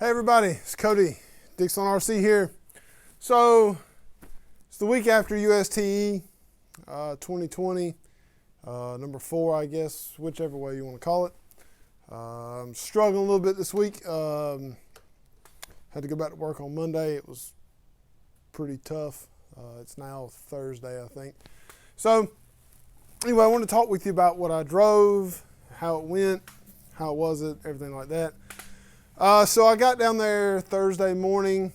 Hey everybody, it's Cody, Dixon RC here. So, it's the week after USTE 2020, number 4 I guess, whichever way you want to call it. I'm struggling a little bit this week. Had to go back to work on Monday. It was pretty tough. It's now Thursday, I think. So, anyway, I want to talk with you about what I drove, how it went, how was it, everything like that. So I got down there Thursday morning.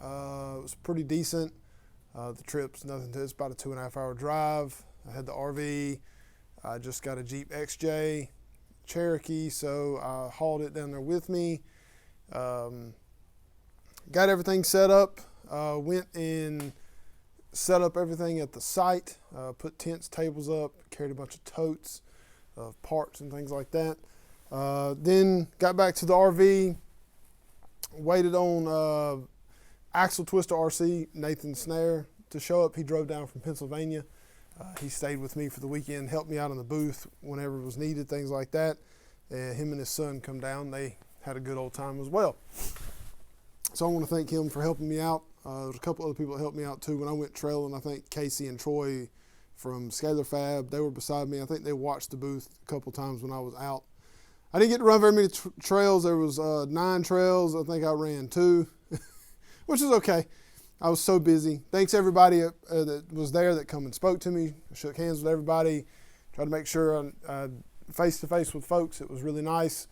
It was pretty decent. The trip's nothing to, it's about a 2.5 hour drive. I had the RV. I just got a Jeep XJ Cherokee, so I hauled it down there with me. Got everything set up. Went and set up everything at the site. Put tents, tables up, carried a bunch of totes of parts and things like that. Then got back to the RV. Waited on Axle Twister RC, Nathan Snare, to show up. He drove down from Pennsylvania. He stayed with me for the weekend, helped me out in the booth whenever it was needed, things like that. And him and his son come down. They had a good old time as well. So I want to thank him for helping me out. There's a couple other people that helped me out too when I went trailing. I think Casey and Troy from Scalar Fab, they were beside me. I think they watched the booth a couple times when I was out. I didn't get to run very many trails. There was 9 trails. I think I ran 2, which is okay. I was so busy. Thanks everybody that was there that come and spoke to me. I shook hands with everybody. Tried to make sure I face-to-face with folks. It was really nice.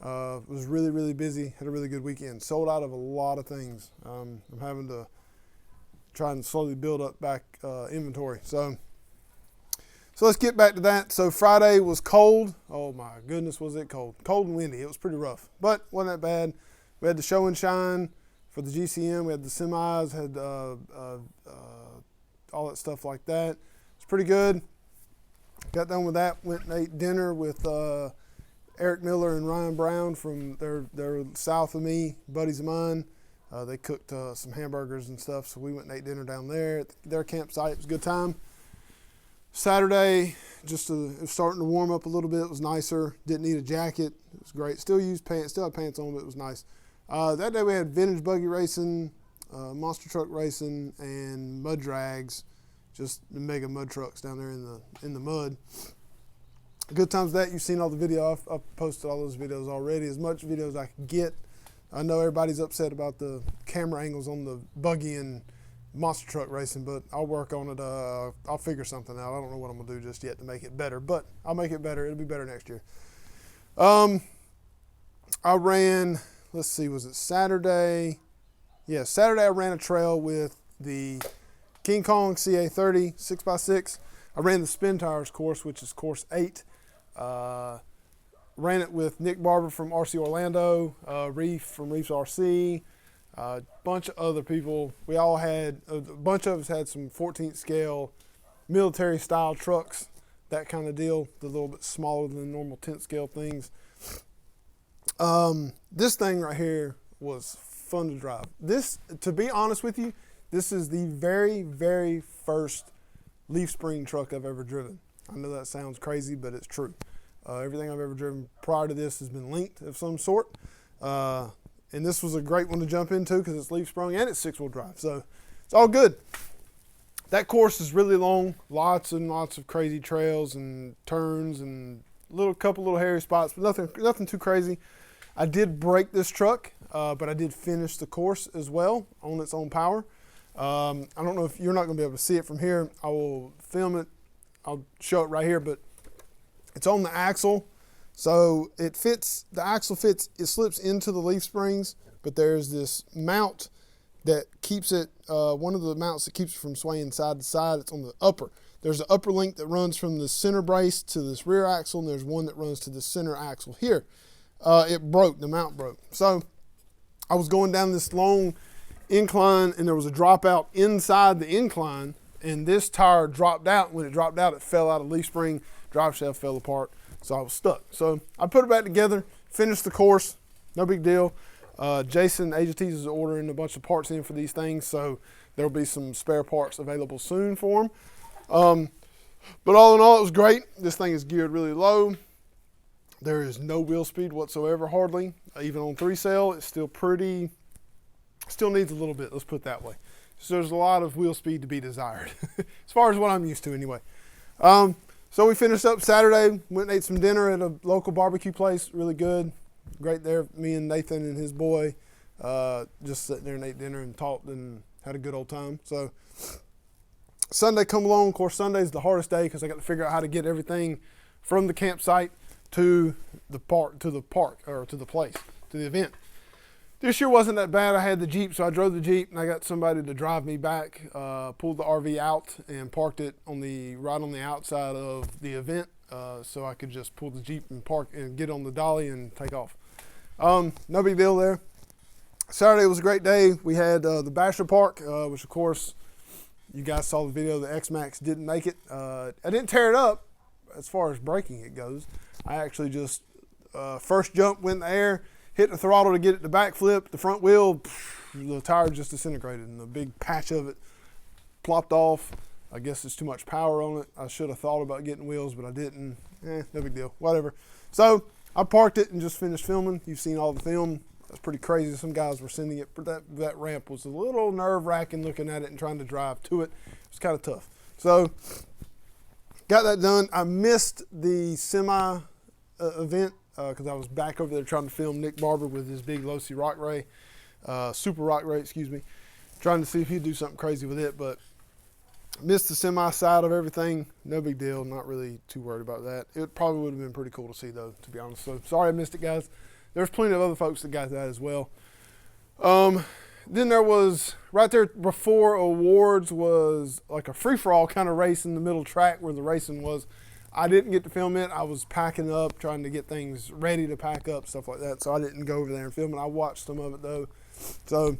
It was really, really busy. Had a really good weekend. Sold out of a lot of things. I'm having to try and slowly build up back inventory. So let's get back to that. So Friday was cold. Oh my goodness, was it cold. Cold and windy. It was pretty rough, but wasn't that bad. We had the show and shine for the GCM. We had the semis, had all that stuff like that. It's pretty good. Got done with that. Went and ate dinner with Eric Miller and Ryan Brown from they're south of me, buddies of mine. They cooked some hamburgers and stuff, so we went and ate dinner down there at their campsite. It was a good time. Saturday, it was starting to warm up a little bit. It was nicer. Didn't need a jacket. It was great. Still used pants. Still had pants on, but it was nice. That day we had vintage buggy racing, monster truck racing, and mud drags. Just the mega mud trucks down there in the mud. Good times that. You've seen all the video. I've posted all those videos already. As much video as I could get. I know everybody's upset about the camera angles on the buggy and monster truck racing, but I'll work on it. I'll figure something out. I don't know what I'm gonna do just yet to make it better, but I'll make it better. It'll be better next year. I ran, let's see, was it Saturday? Yeah, Saturday I ran a trail with the King Kong CA30 6x6. I ran the Spin Tires course, which is course 8. Ran it with Nick Barber from RC Orlando, Reef from Reef's RC, a bunch of other people. We all had, a bunch of us had some 14th scale military style trucks, that kind of deal, the little bit smaller than normal 10th scale things. This thing right here was fun to drive. This, to be honest with you, this is the very, very first leaf spring truck I've ever driven. I know that sounds crazy, but it's true. Everything I've ever driven prior to this has been linked of some sort. And this was a great one to jump into because it's leaf sprung and it's 6-wheel drive. So it's all good. That course is really long. Lots and lots of crazy trails and turns and couple little hairy spots, but nothing too crazy. I did break this truck, but I did finish the course as well on its own power. I don't know if you're not going to be able to see it from here. I will film it. I'll show it right here, but it's on the axle. So it fits, the axle fits, it slips into the leaf springs, but there's this mount that keeps it, one of the mounts that keeps it from swaying side to side. It's on the upper. There's an upper link that runs from the center brace to this rear axle, and there's one that runs to the center axle here. It broke, the mount broke. So I was going down this long incline, and there was a dropout inside the incline, and this tire dropped out. When it dropped out, it fell out of the leaf spring, drive shaft fell apart, so I was stuck. So I put it back together, finished the course, no big deal. Jason Agencies is ordering a bunch of parts in for these things, so there'll be some spare parts available soon for them. But all in all, it was great. This thing is geared really low. There is no wheel speed whatsoever, hardly. Even on 3-cell, it's still still needs a little bit, let's put it that way. So there's a lot of wheel speed to be desired, as far as what I'm used to anyway. So we finished up Saturday, went and ate some dinner at a local barbecue place, really good. Great there, me and Nathan and his boy, just sitting there and ate dinner and talked and had a good old time. So Sunday come along, of course Sunday's the hardest day because I got to figure out how to get everything from the campsite to the place, to the event. This year wasn't that bad. I had the Jeep, so I drove the Jeep, and I got somebody to drive me back, pulled the RV out, and parked it right on the outside of the event, so I could just pull the Jeep and park and get on the dolly and take off. No big deal there. Saturday was a great day. We had the Bachelor Park, which of course you guys saw the video. The X-Max didn't make it. I didn't tear it up as far as braking it goes. I actually just first jump went in the air, hit the throttle to get it to backflip. The front wheel, the tire just disintegrated, and a big patch of it plopped off. I guess it's too much power on it. I should have thought about getting wheels, but I didn't. No big deal, whatever. So I parked it and just finished filming. You've seen all the film. That's pretty crazy. Some guys were sending it. That ramp was a little nerve-wracking looking at it and trying to drive to it. It's kind of tough. So got that done. I missed the semi event because I was back over there trying to film Nick Barber with his big low-C rock ray, super rock ray, excuse me, trying to see if he'd do something crazy with it, but missed the semi side of everything. No big deal. Not really too worried about that. It probably would have been pretty cool to see, though, to be honest. So sorry I missed it, guys. There's plenty of other folks that got that as well. Then there was, right there before awards was like a free-for-all kind of race in the middle track where the racing was. I didn't get to film it. I was packing up, trying to get things ready to pack up, stuff like that. So I didn't go over there and film it. I watched some of it, though. So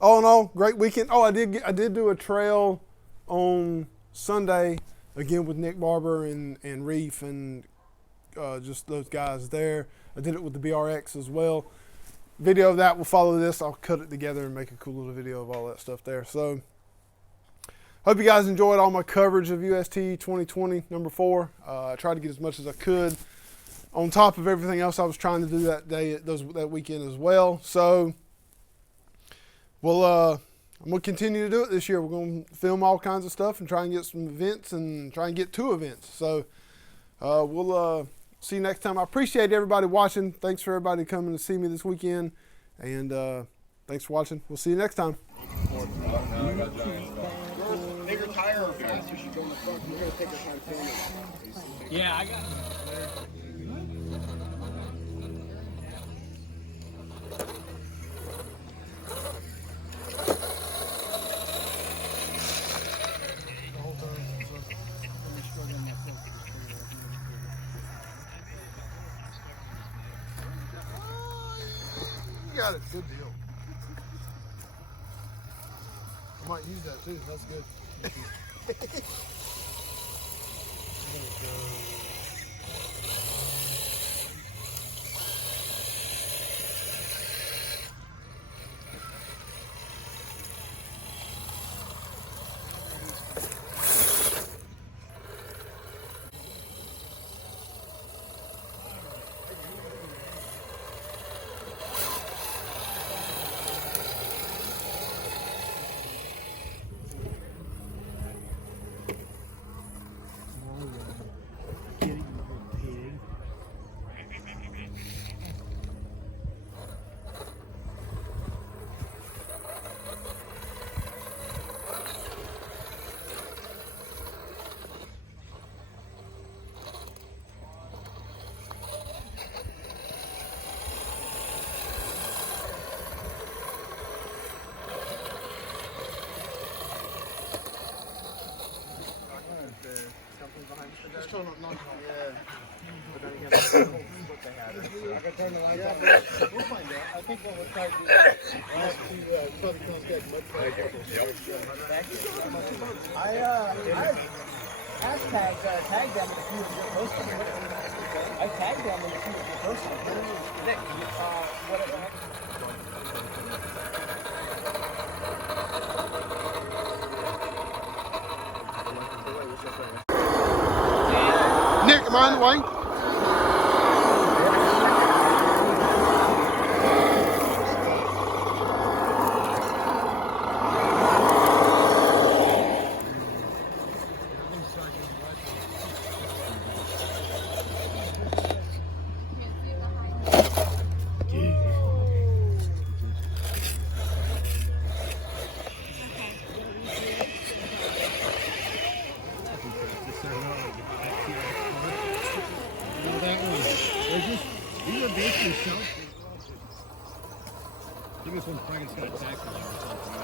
all in all, great weekend. Oh, I did do a trail on Sunday, again with Nick Barber and Reef and just those guys there. I did it with the BRX as well. Video of that will follow this. I'll cut it together and make a cool little video of all that stuff there. So hope you guys enjoyed all my coverage of USTE2020 number 4. I tried to get as much as I could on top of everything else I was trying to do that day, that weekend as well. So I'm going to continue to do it this year. We're going to film all kinds of stuff and try and get some events and try and get 2 events. So we'll see you next time. I appreciate everybody watching. Thanks for everybody coming to see me this weekend. And thanks for watching. We'll see you next time. Bigger tire or faster? You should go in the front. You're going to take a time filming. Yeah, I got it. You got it. Good deal. I might use that too. That's good. Just turn up non-call. Yeah. But then again, that's what they had. I can turn the lights on. We'll find out. I think what we'll try to do is try to contact mud fire. I tagged them in a few of your posting. I tagged them in a few of your posting. Nick, whatever happened? Nick, am I in the way? think this one's probably got a tackle or something.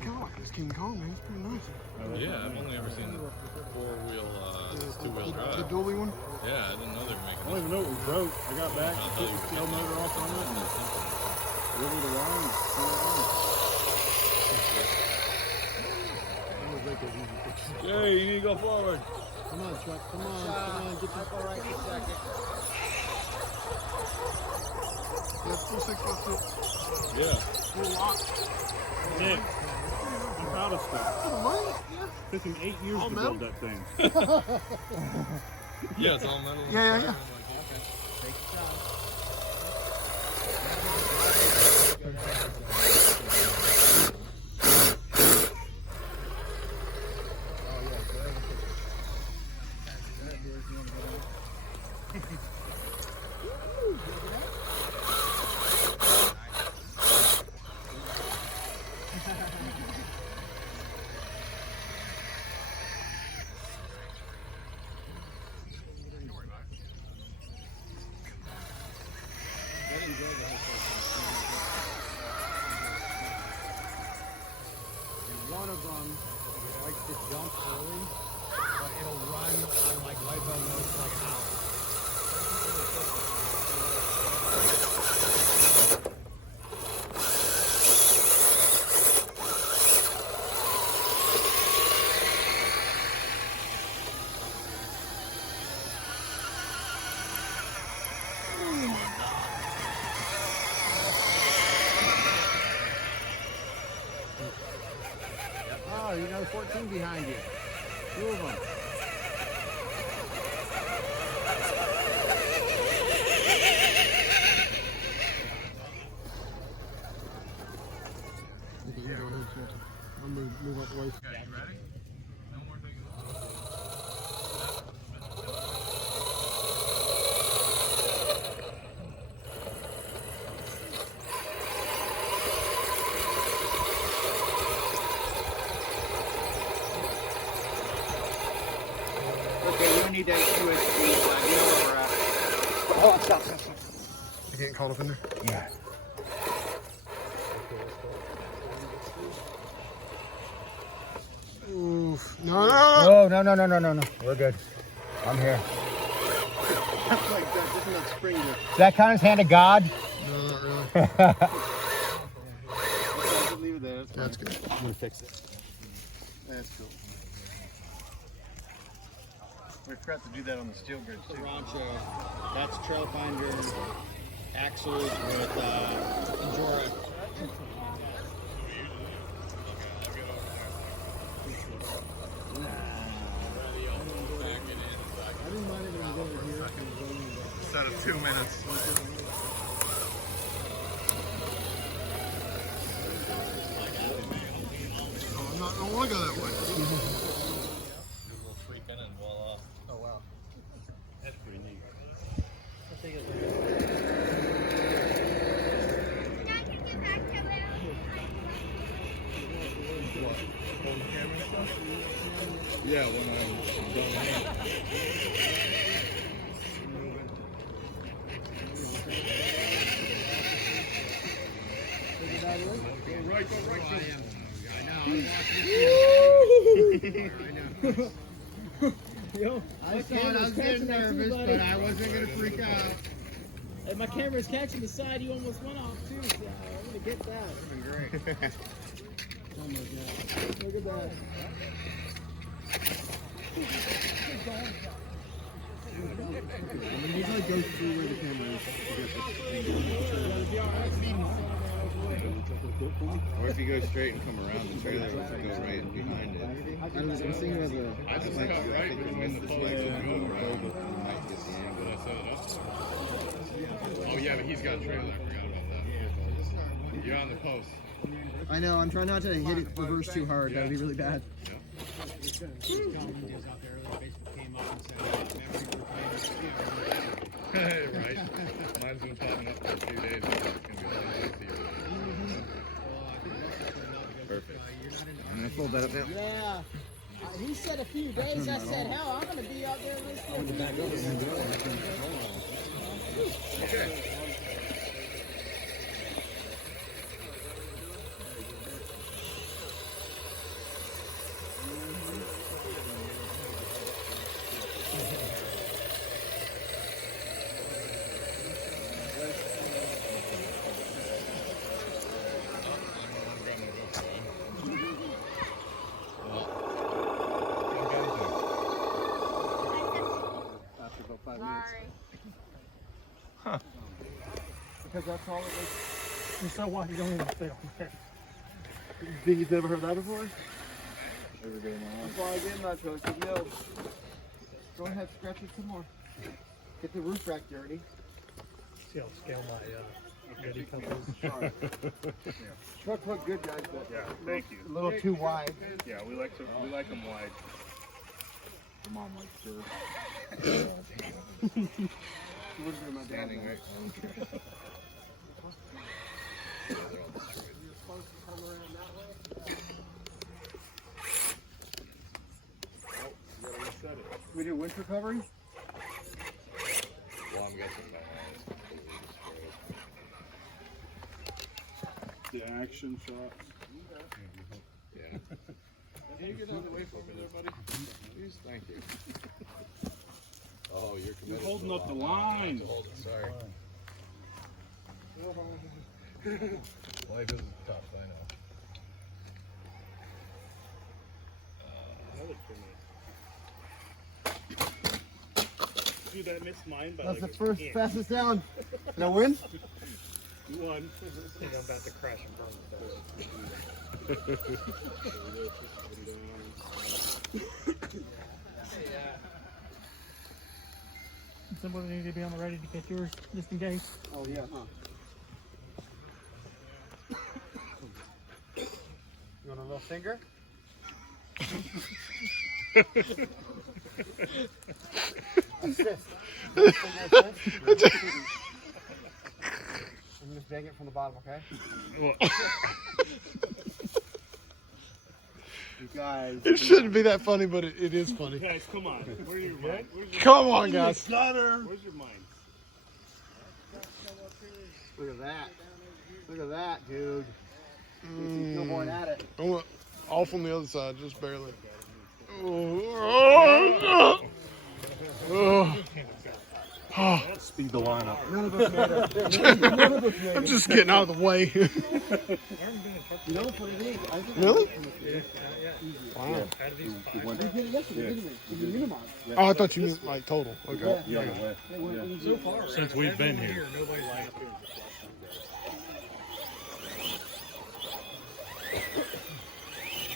Kind of like this King Kong, man. It's pretty nice. Yeah, I've only ever seen four-wheel, two-wheel drive. The dually one? Yeah, I didn't know they were making I don't even know it was broke. I got back, took the tail motor off on it, and riveted the wire and threw it on. Jay, you need to go forward. Come on, Chuck. Come on, get the All right, a second. That's 4656. Yeah. Full lock. Nick, I'm proud of stuff. It took him 8 years to build that thing. Yeah, it's all metal. Yeah. Take your time. One of them likes to jump early, but it'll run on like light bulb mode for like an hour. Oh, you got 14 behind you. 2 of them. I'm going to move out the way. Okay, we need that USTE. You know where we're at. Oh, stop. You getting caught up in there? Yeah. Oof. No. Oh, no. We're good. I'm here. Like that, isn't that spring there? Does that count as hand of God? No, not really. Leave it there. That's good. I'm gonna fix it. That's cool. We forgot to do that on the steel bridge too. Rancho. That's trail finder axles with Endura. Instead of 2 minutes. I don't want to go that way. Do a little freaking and voila. Oh wow. That's pretty neat. Yeah, when I'm done. I thought I was getting nervous, but I wasn't gonna freak out. And my camera's catching the side you almost went off too, so I'm gonna get that. Great. Look at that. I usually go through where the camera is to get Or if you go straight and come around, the trailer will go right behind it. I'm thinking of the. I just cut right between the posts and go around. You might get the angle. Oh yeah, but he's got a trailer. I forgot about that. You're on the post. I know. I'm trying not to hit it reverse too hard. That would be really bad. Right. Mine's been popping up for a few days. It's gonna be a lot easier. hold that up now. Yeah. He said a few days. I said, hell, I'm going to be out there this week. Okay. Because that's all it was. And so what? You don't even film. You think he's never heard that before? That's why I gave him that to him. I said, yo, go ahead, scratch it some more. Get the roof rack dirty. See, I'll scale my goodie companies. Truck look good, guys, but Yeah, thank you. a little too wide. Yeah, we like them wide. Your mom likes sure. She wouldn't be my dad. We do winter covering? Well, I'm guessing that The action shots. Yeah. Can you get out of the way for me there, buddy? Please, thank you. Oh, you're committed. You're holding up the line. Hold it, sorry. Life is tough, I know. Dude, that missed mine by That's like the first fastest down. Did I win? one. I think I'm about to crash and burn with Somebody need to be on the ready to get yours, just in case. Oh, yeah, huh? You want a little finger? Assist. Finger assist. I'm just bang it from the bottom, okay? You guys. It shouldn't be that funny, but it is funny. Guys, come on. Where's your mind? Come on, guys. Where's your mind? Look at that. Look at that, dude. No more at it. I went off on the other side, just barely. Oh. Speed the line up. None of us made it. None of us made I'm it. just getting out of the way. You know what it is? I think Really? Wow. We did it yesterday, didn't we? We minimized. Oh, I thought you meant like total. Okay. Yeah. So far. Since we've been here. Nobody's like,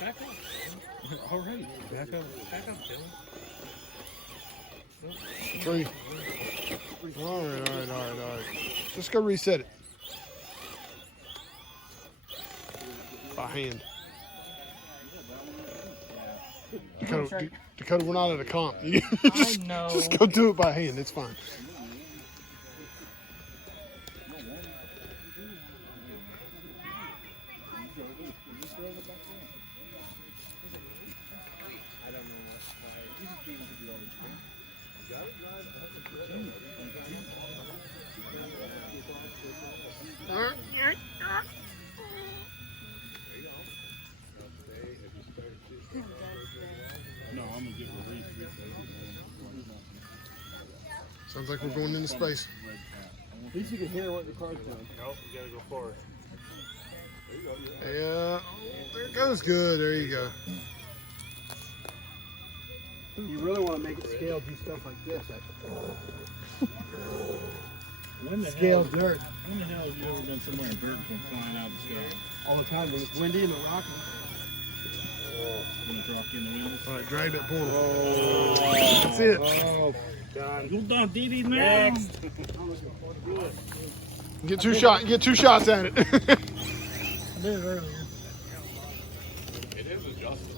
back up. All right. Back up. Back up, Dylan. 3. All right. Just go reset it. By hand. Dakota, we're not at a comp. You just, I know. just go do it by hand. It's fine. No, I'm gonna get released. Sounds like we're going into space. At least you can hear what the car's doing. Nope, you gotta go forward. Yeah. There it goes. Good. There you go. You really want to make it scale, do stuff like this. Scale dirt. When the hell have you ever been somewhere and birds come flying out of the sky? All the time when it's windy and the rocky. Gonna drop you in the wheels? All right, drag that portal. That's it. Oh, Go down, Dee now. Get two shots at it. I did it earlier. It is adjusted.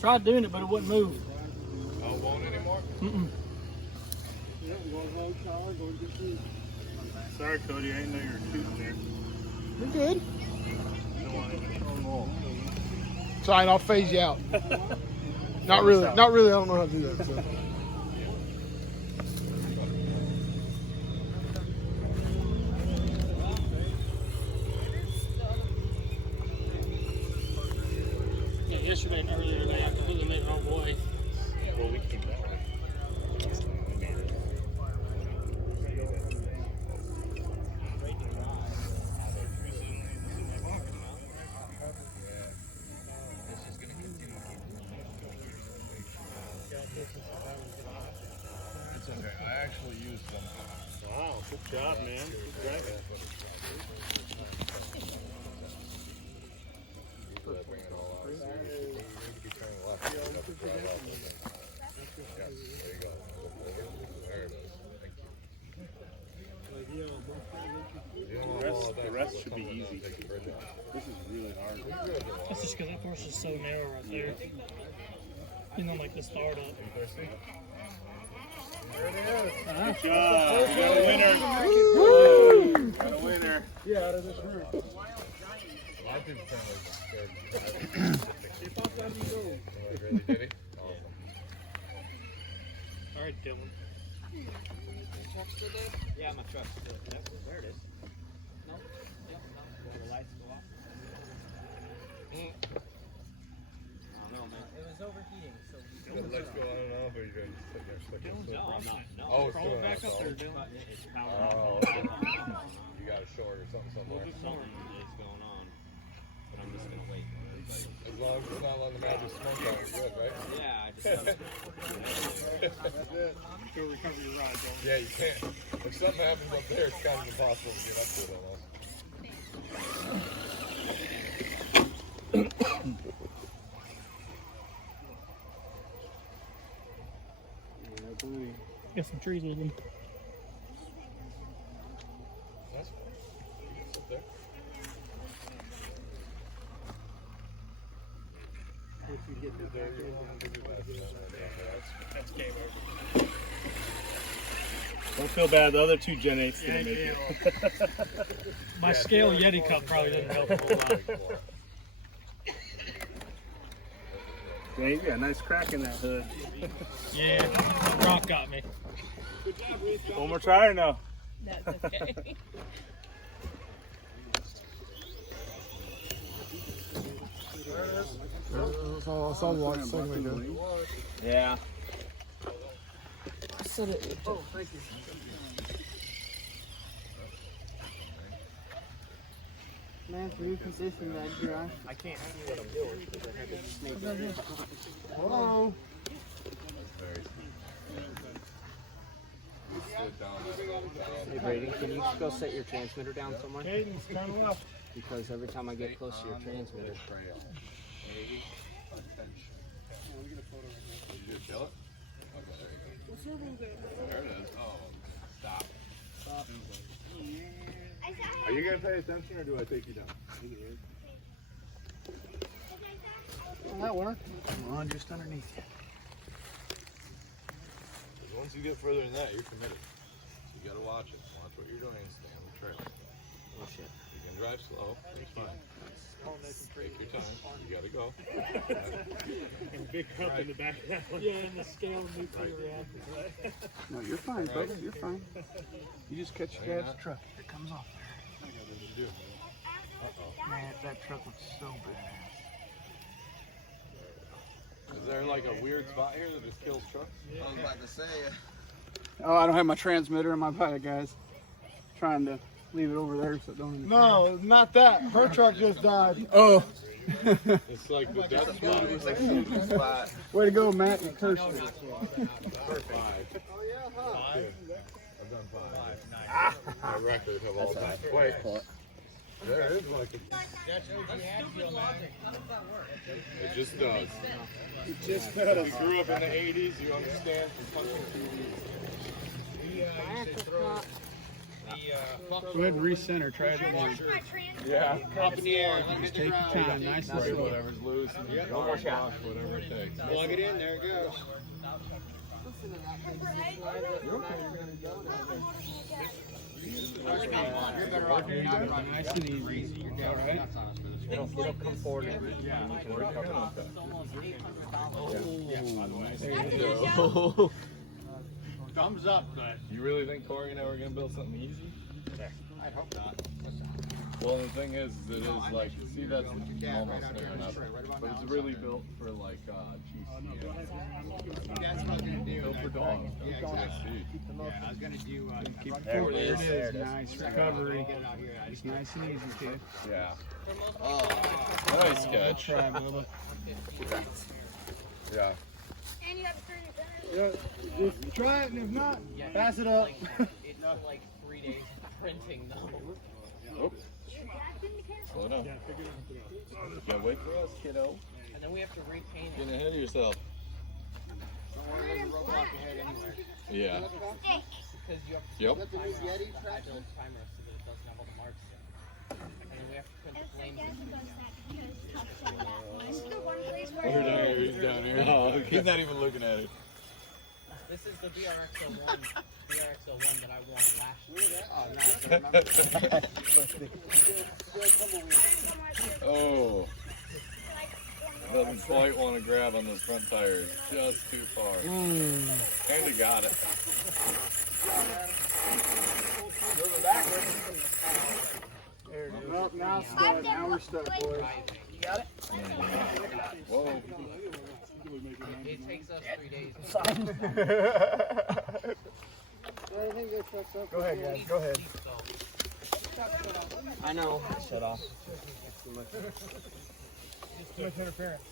Tried doing it, but it wouldn't move. Oh, it won't anymore? Sorry, Cody, I didn't know you were shooting there. You're good. Don't want to even It's all right, I'll phase you out. Not really. Not really. I don't know how to do that. So. Yeah, yesterday and earlier today, I completely made the wrong boy. Well, we came down. It's okay. I actually used them. Wow, good job, man. Good driving. The rest should be easy. This is really hard. That's just because that course is so narrow right there. You know, like the startup. Good job. We got a winner. Woo! Got a winner. Yeah, out of this room. A lot of people kind of really did he? All right, Dylan. Yeah, my truck's still there. There it is. Nope. Yep. Will the lights go off? I don't know, man. It was overheating, so we The lights go on and off, or you guys just sitting there sticking Dylan's to it? out. I'm not. No. Oh, Crawl still back not up there, solid. Dylan. It's power. Oh, okay. You got a short or something somewhere. Something is going on. But I'm just gonna wait. As long as it's not on the magic smoke out, you're good, right? Yeah, I just. Go recover your ride, Dylan. Yeah, you can't. If something happens up there, it's kind of impossible to get up to it almost. Got some trees with him. That's fine. It's up there. That's game over. Don't feel bad. The other two Gen 8s didn't make it. My scale Yeti cup probably doesn't help a whole lot. Yeah, you got a nice crack in that hood. Yeah, rock got me. One more try or no? That's okay. I saw the light a second ago. Yeah. I said it. Oh, thank you. Man, for reposition that Josh. I can't see what I'm doing because I had to snake it. Hello. Hey Brady, can you just go set your transmitter down somewhere? Hayden's coming up. Because every time I get close to your transmitter, Maybe attention. Did you kill it? Okay, there you go. There it is. Oh, stop. Are you gonna pay attention or do I take you down? Well, that worked. Come on, just underneath you. Once you get further than that, you're committed. You gotta watch it. Watch what you're doing and stay on the trail. oh shit. You can drive slow, it's fine. Take your time. You gotta go. And big cup in the back of that one. Yeah, and the scale nuclear reactor. No, you're fine, brother. You're fine. You just catch your dad's truck. It comes off What did you do? there. Man, that truck looks so bad. Is there like a weird spot here that just kills trucks? I was about to say. Oh, I don't have my transmitter in my bike, guys. Trying to leave it over there so it don't. No, not that. Her truck just died. Oh. It's like the death spot. Way to go, Matt. You cursed me. Perfect. I've done 5. My record of all time. Wait. There is like a... It just does. It just does. You grew up in the 80s, you understand? Go ahead and recenter. Try it again. Yeah. Up in the air, let me Take your time. Nice and Right, slow. whatever's loose. One more shot. Whatever it takes. plug it in, there it goes. Nice and easy. All right. It'll come forward. Thumbs up, but you really think Corey and I were gonna build something easy? I'd hope not. Well, the thing is, it is like, see, that's almost there enough, but it's really built for like cheese. That's what I was gonna do. Built for dogs. Yeah, exactly. Yeah, I was gonna do. There it is. Nice recovery. It's nice and easy, kid. Yeah. Nice catch. Try, Bubba. Yeah. And you have to turn your gun. Yeah, just try it, and if not, pass it up. It's like 3 days of printing though. Oh, slow down. Yeah, wait for us, kiddo. And then we have to repaint it. Getting ahead of yourself. Don't worry, there's a roadblock ahead anyway. Yeah. Because you have to Yep. build a timer so that it doesn't have all the marks in. And then we have to print the flames. This is the one place where We're down here, he's down here. Oh, he's not even looking at it. This is the BRX01 that I won last year. Oh. Doesn't quite want to grab on those front tires. Just too far. Kinda got it. Well, now it's stuck. Now we're stuck, boys. You got it? Whoa. It takes us 3 days. I think they fucked up. Go ahead, guys. Go ahead. I know. Shut off. Too much interference.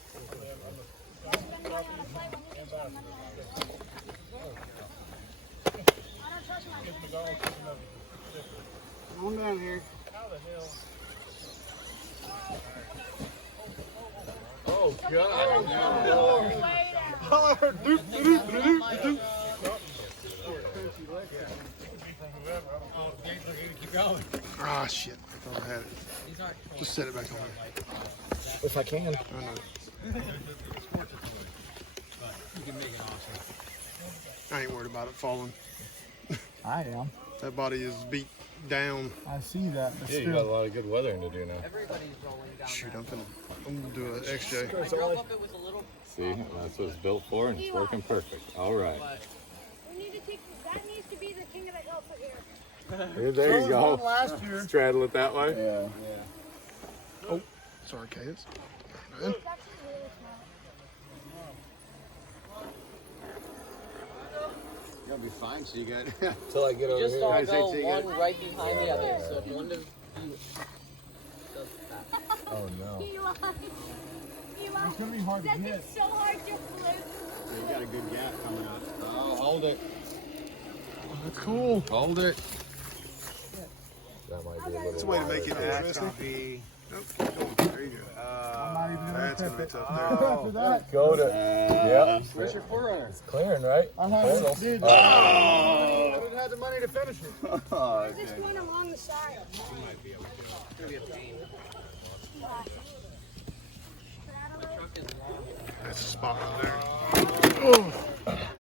Come down here. Oh, God. Ah, shit. I thought I had it. Just set it back on there. If I can. I know. I ain't worried about it falling. I am. That body is beat down. I see that, but Yeah, you got a lot of good weathering to do now. Everybody's rolling down Shoot, there. I'm gonna do an XJ. I drove up it was a little, See, that's what it's built for, and it's working perfect. All right. but we need to take that needs to be the king of the hill for here. There you go. last year. Straddle it that way. Yeah. Oh, sorry, Kaz. It's actually really small. You'll be fine, so you got. Till I get over just here. all Guys, go take one it. right behind the other. So if one of you does that. Oh, no. Eli. It's gonna be hard to That's hit. so hard to flip. You got a good gap coming out. Oh, hold it. That's cool. Hold it. That might be a little. That's a way to make it interesting. be. Nope, keep going. There you go. I'm not even gonna That's gonna be attempt it. tough After that, Go to. Yep. Where's your forerunner? It's clearing, right? I haven't did. Oh. I didn't have the money to finish it. There's this one along the side. It's gonna be a pain. That's a spot right there. Oh.